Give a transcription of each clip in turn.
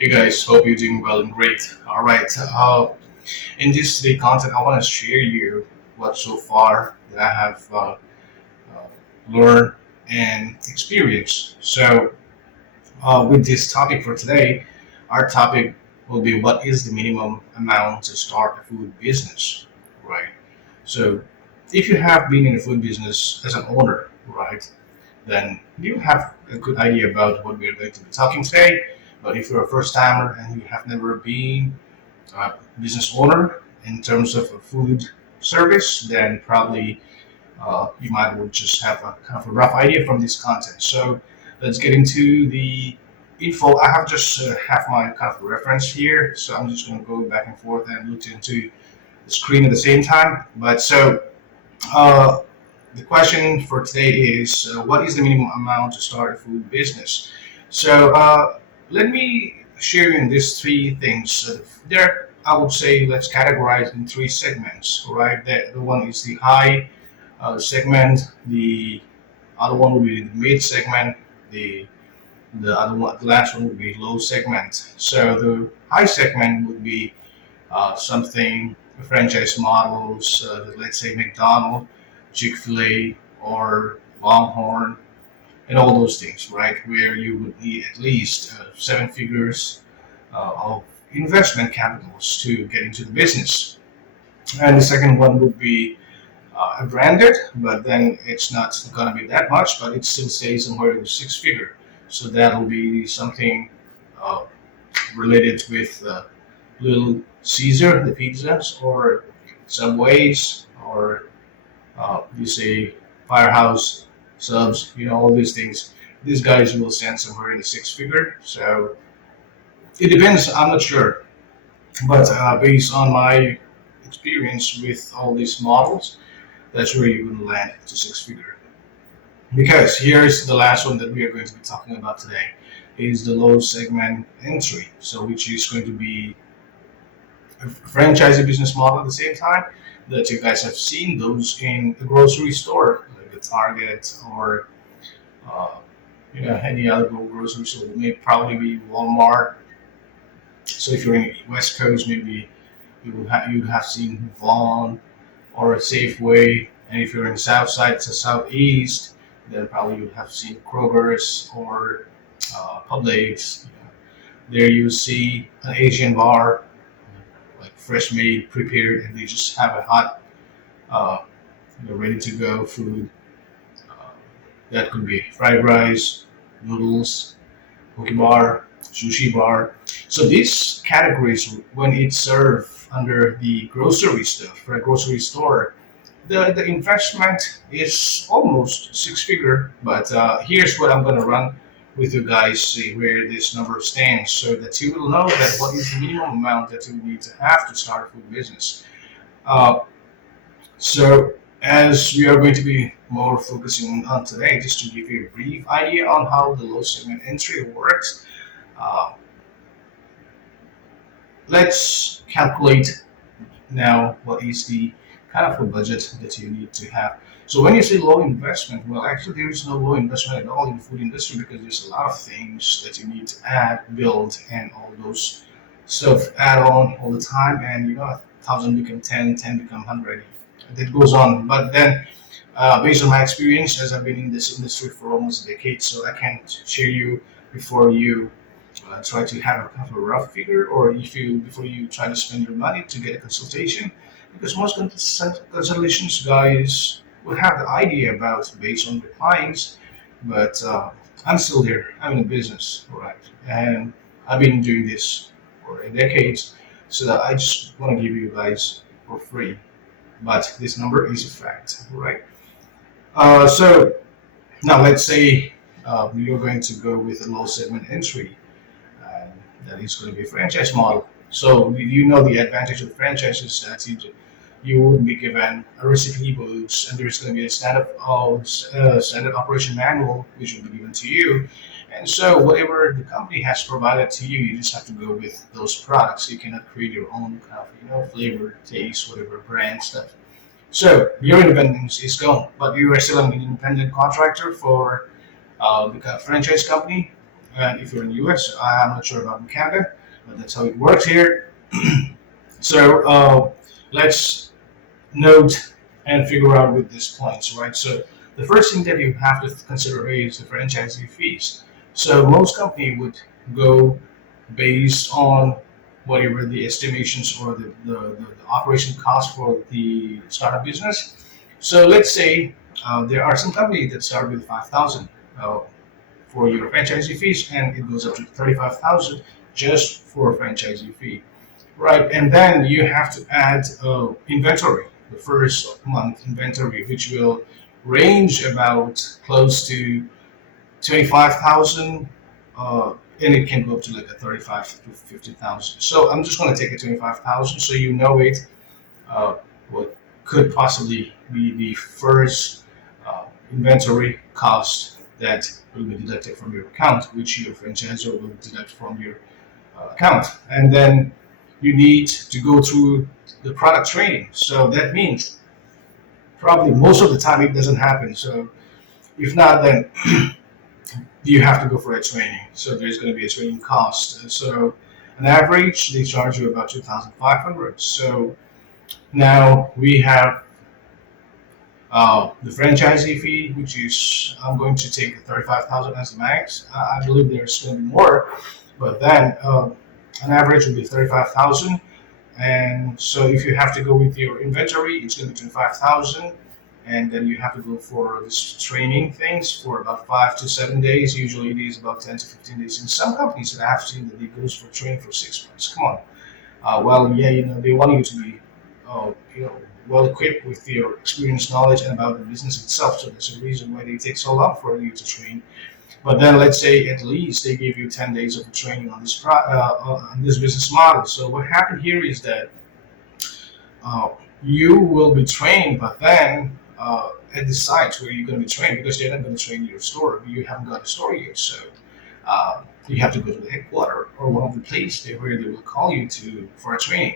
Hey guys, hope you're doing well and great. All right, in this today content, I want to share you what so far that I have learned and experienced. With this topic for today, our topic will be what is the minimum amount to start a food business, right? So, if you have been in a food business as an owner, right, then you have a good idea about what we're going to be talking today. But if you're a first timer and you have never been a business owner in terms of a food service, then probably you might would just have a kind of a rough idea from this content. So let's get into the info. I have just have my kind of reference here, so I'm just going to go back and forth and look into the screen at the same time. Uh, the question for today is what is the minimum amount to start a food business? So let me share in these three things. There, I would say let's categorize in three segments, right? The one is the high segment, the other one will be the mid segment, the the last one would be low segment. So the high segment would be something franchise models, let's say McDonald's, Chick-Fil-A, or Longhorn, and all those things, right? Where you would need at least seven figures of investment capitals to get into the business. And the second one would be branded, but then it's not going to be that much, but it still stays somewhere in the six figure. So that will be something uh, related with Little Caesar, the pizzas, or Subways, or you say Firehouse subs, all these things. These guys will stand somewhere in the six figure. So it depends. I'm not sure, but based on my experience with all these models, that's where you will land to six figure. Because here's the last one that we are going to be talking about today is the low segment entry. So which is going to be a franchisee business model at the same time that you guys have seen those in the grocery store, like the Target or uh, any other grocery store. It may probably be Walmart. So if you're in the West Coast, maybe you'd have seen Vaughn or Safeway, and if you're in the South Side to Southeast, then probably you'd have seen Kroger's or Publix. There you see an Asian bar, like fresh made, prepared, and they just have a hot, uh, ready to go food. Uh, that could be fried rice, noodles, poke bar, sushi bar. So these categories, when it's served under the grocery stuff for a grocery store, the investment is almost six figure. But here's what I'm gonna run with you guys, see where this number stands, so that you will know that what is the minimum amount that you need to have to start a food business. Uh, so as we are going to be more focusing on today, just to give you a brief idea on how the low segment entry works, uh, let's calculate now what is the kind of a budget that you need to have. So when you say low investment, well, actually there is no low investment at all in the food industry because there's a lot of things that you need to add, build, and all those stuff add on all the time. And a thousand become 10, 10 become 100. That goes on. But then, based on my experience, as I've been in this industry for almost a decade, so I can't share you before you try to have a kind of a rough figure, or if you before you try to spend your money to get a consultation, because most consultations guys will have the idea about based on the clients, but I'm still there. I'm in a business, right? And I've been doing this for a decade, so that I just want to give you guys for free. But this number is a fact, right? So now let's say you're going to go with a low segment entry, and that is going to be a franchise model. So the advantage of franchise is that you would be given a recipe books, and there's going to be a standard operation manual which will be given to you. And so whatever the company has provided to you, you just have to go with those products. You cannot create your own kind of flavor, taste, whatever brand stuff. So your independence is gone, but you are still an independent contractor for the franchise company. And if you're in the US, I'm not sure about in Canada, but that's how it works here. So let's note and figure out with these points, right? So the first thing that you have to consider is the franchisee fees. So most company would go based on whatever the estimations or the operation cost for the startup business. So let's say there are some companies that start with 5,000 for your franchisee fees, and it goes up to 35,000 just for a franchisee fee, right? And then you have to add inventory, the first month inventory, which will range about close to 25,000, and it can go up to like a 35 to 50,000. So I'm just going to take a 25,000, so you know it. What could possibly be the first inventory cost that will be deducted from your account, which your franchisor will deduct from your account, and then you need to go through the product training. So that means probably most of the time it doesn't happen. So if not, then you have to go for a training. So there's going to be a training cost. So on average, they charge you about 2,500. So now we have the franchisee fee, which is I'm going to take 35,000 as the max. I believe there's going to be more, but then on average will be 35,000. And so if you have to go with your inventory, it's going to be 25,000. And then you have to go for this training things for about 5 to 7 days. Usually it is about 10 to 15 days. In some companies that I have seen that it goes for training for 6 months. Come on. Well, yeah, they want you to be, well equipped with your experience, knowledge, and about the business itself. So there's a reason why they take so long for you to train. But then let's say at least they give you 10 days of training on on this business model. So what happened here is that you will be trained, but then at the sites where you're going to be trained, because they're not going to train your store. You haven't got a store yet, so you have to go to the headquarters or one of the places where they will call you to for a training.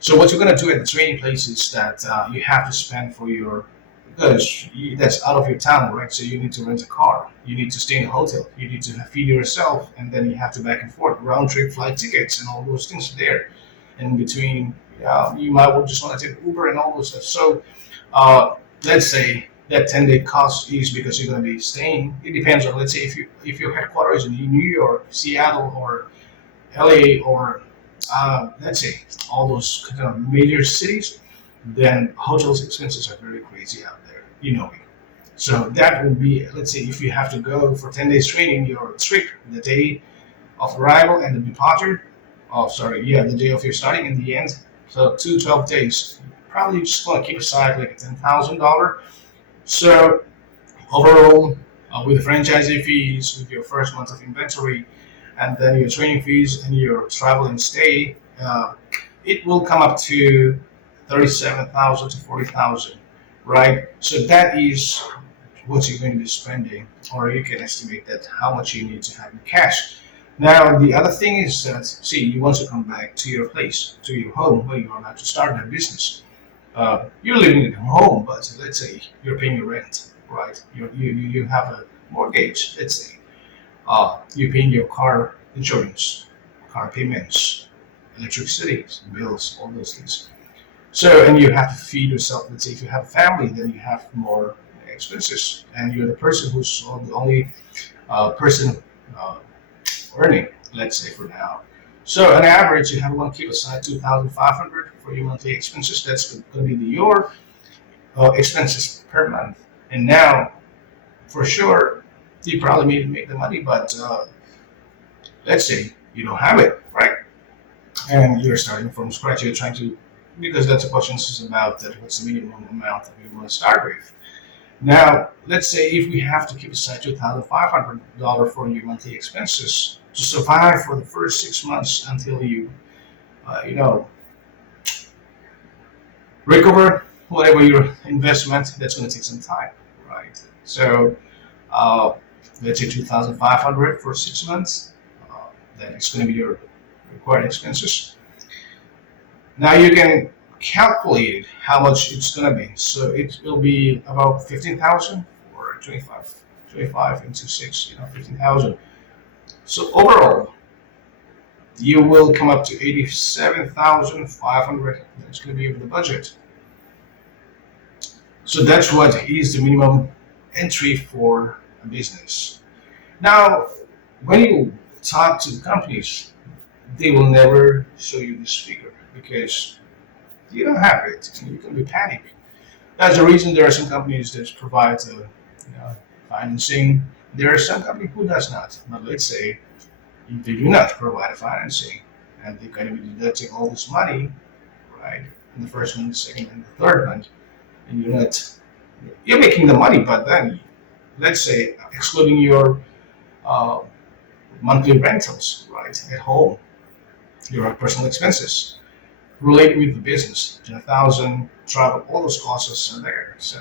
So what you're going to do at the training place is that you have to spend for your because that's out of your town, right? So you need to rent a car, you need to stay in a hotel, you need to feed yourself, and then you have to back and forth, round trip flight tickets, and all those things there. And in between, you might just want to take Uber and all those stuff. So let's say that 10-day cost is because you're going to be staying. It depends on, let's say, if your headquarters is in New York, Seattle, or LA, or let's say all those kind of major cities, then hotels expenses are very crazy out there. You know it. So that would be, let's say, if you have to go for 10 days training, your trip, the day of arrival and the departure, the day of your starting and the end. So 12 days. Probably just want to keep aside like a $10,000. So overall, with the franchisee fees, with your first month of inventory, and then your training fees and your travel and stay, it will come up to 37,000 to 40,000, right? So that is what you're going to be spending, or you can estimate that how much you need to have in cash. Now, the other thing is that, see, you want to come back to your place, to your home, where you are about to start that business. You're living at home, but let's say you're paying your rent, right? You have a mortgage, let's say. You're paying your car insurance, car payments, electricity bills, all those things. So, and you have to feed yourself. Let's say if you have a family, then you have more expenses, and you're the person who's the only person earning, let's say for now. So on average, you have to keep aside 2,500 for your monthly expenses. That's going to be your expenses per month. And now, for sure, you probably need to make the money, but let's say you don't have it, right? And you're starting from scratch. You're trying to, because that's a question is about that. What's the minimum amount that we want to start with? Now, let's say if we have to keep aside $2,500 for your monthly expenses to survive for the first 6 months until you, recover whatever your investment, that's going to take some time, right? So, let's say 2,500 for 6 months. Then it's going to be your required expenses. Now you can calculate how much it's going to be. So it will be about 15,000 or 25 into 6, 15,000. So overall, you will come up to 87,500. That's going to be over the budget. So that's what is the minimum entry for a business. Now, when you talk to the companies, they will never show you this figure because you don't have it. You can be panicked. That's the reason there are some companies that provide financing. There are some companies who does not. But let's say if they do not provide financing and they're going to be deducting all this money, right, in the first month, the second, and the third month, and you're making the money, but then let's say excluding your uh, monthly rentals, right, at home, your personal expenses related with the business, 10,000 travel, all those costs are there. So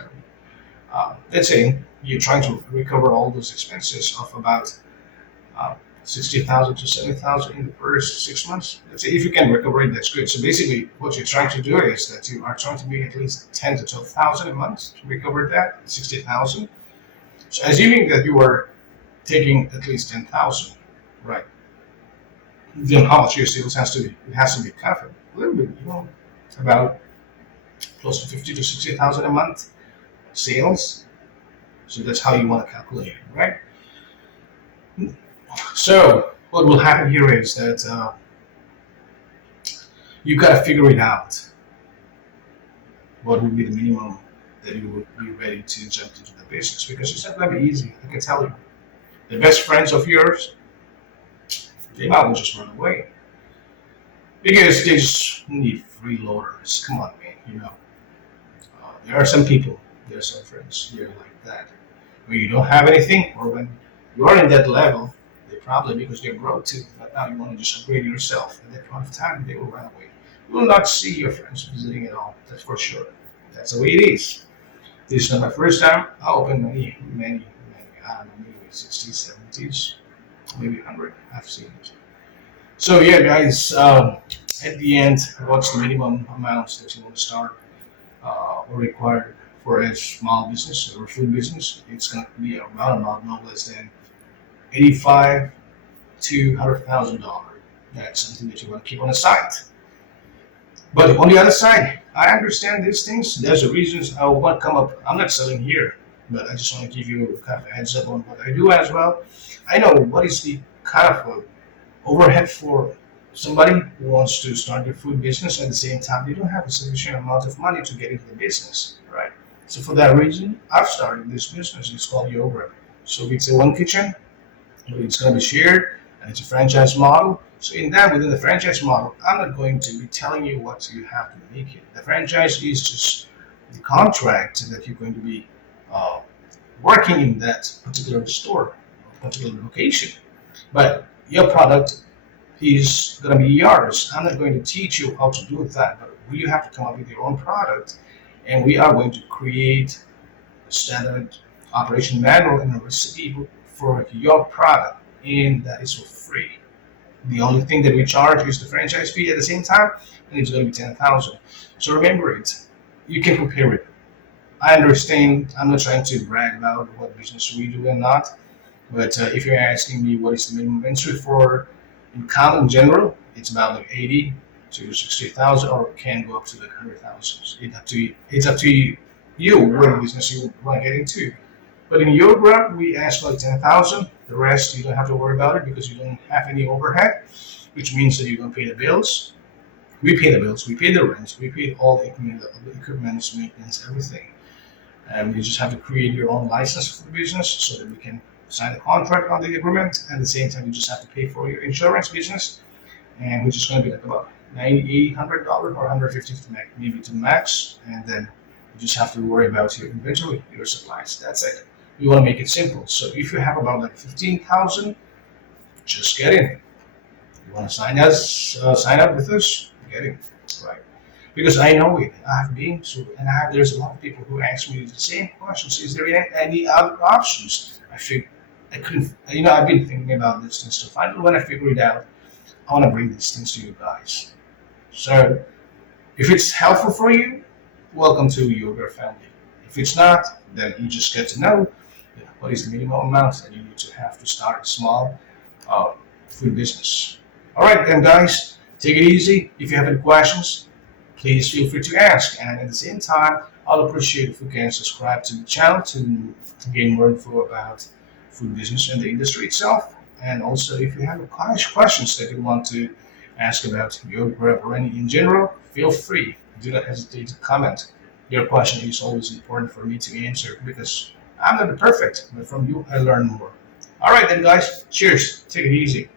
let's say you're trying to recover all those expenses of about uh, 60,000 to 70,000 in the first 6 months. Let's say if you can recover it, that's good. So basically, what you're trying to do is that you are trying to make at least 10 to 12,000 a month to recover that 60,000. So assuming that you are taking at least 10,000, right? Then how much your sales has to be? It has to be kind of a little bit, about close to 50 to 60,000 a month sales. So that's how you want to calculate it, right? So what will happen here is that you got to figure it out. What would be the minimum that you would be ready to jump into the business? Because it's not going to be easy. I can tell you. The best friends of yours, they might just run away because they just need freeloaders. Come on, man. There are some people, there are some friends, they're like that. When you don't have anything, or when you are in that level, they probably because they're broke too. But now you want to just upgrade yourself. At that point of time, they will run away. You will not see your friends visiting at all. That's for sure. That's the way it is. This is not my first time. I opened many, I don't know, maybe 60s, 70s, maybe 100. I've seen it. So yeah, guys. At the end, what's the minimum amounts that you want to start or required for a small business or food business? It's going to be around about no less than 85 to $100,000. That's something that you want to keep on the side. But on the other side, I understand these things. There's a reasons I will not come up. I'm not selling here, but I just want to give you kind of a heads up on what I do as well. I know what is the kind of overhead for somebody who wants to start their food business at the same time they don't have a sufficient amount of money to get into the business, right? So for that reason, I've started this business. It's called Yo Grub. So it's a one kitchen, but it's going to be shared, and it's a franchise model. So in that, within the franchise model, I'm not going to be telling you what you have to make it. The franchise is just the contract that you're going to be uh, working in that particular store, particular location. But your product is going to be yours. I'm not going to teach you how to do that, but you have to come up with your own product, and we are going to create a standard operation manual and a recipe book for your product, and that is for free. The only thing that we charge is the franchise fee at the same time, and it's going to be 10,000. So remember it. You can compare it. I understand. I'm not trying to brag about what business we do and not, but if you're asking me what is the minimum entry for income in general, it's about like 80 to 60,000, or it can go up to like 100,000. It's up to you what business you want to get into. But in Yo Grub, we ask like 10,000. The rest you don't have to worry about it because you don't have any overhead, which means that you don't pay the bills. We pay the bills, we pay the rent, we pay all the equipment, maintenance, everything. And you just have to create your own license for the business so that we can sign a contract on the agreement. At the same time, you just have to pay for your insurance business, and which is going to be like about $9,800 or 150 to max, maybe to max. And then you just have to worry about your inventory, your supplies. That's it. We want to make it simple. So if you have about like 15,000, just get in. You want to sign up with us? Get in, right? Because I know it. I've been through, and there's a lot of people who ask me the same questions. Is there any other options? I couldn't. I've been thinking about this and stuff. Finally, when I figured it out, I want to bring these things to you guys. So, if it's helpful for you, welcome to your family. If it's not, then you just get to know what is the minimum amount that you need to have to start small uh, food business. All right, then, guys, take it easy. If you have any questions, please feel free to ask. And at the same time, I'll appreciate if you can subscribe to the channel to gain more info about food business and the industry itself. And also, if you have questions that you want to ask about Yo Grub or any in general, feel free. Do not hesitate to comment. Your question is always important for me to answer because I'm not perfect, but from you I learn more. All right, then, guys. Cheers. Take it easy.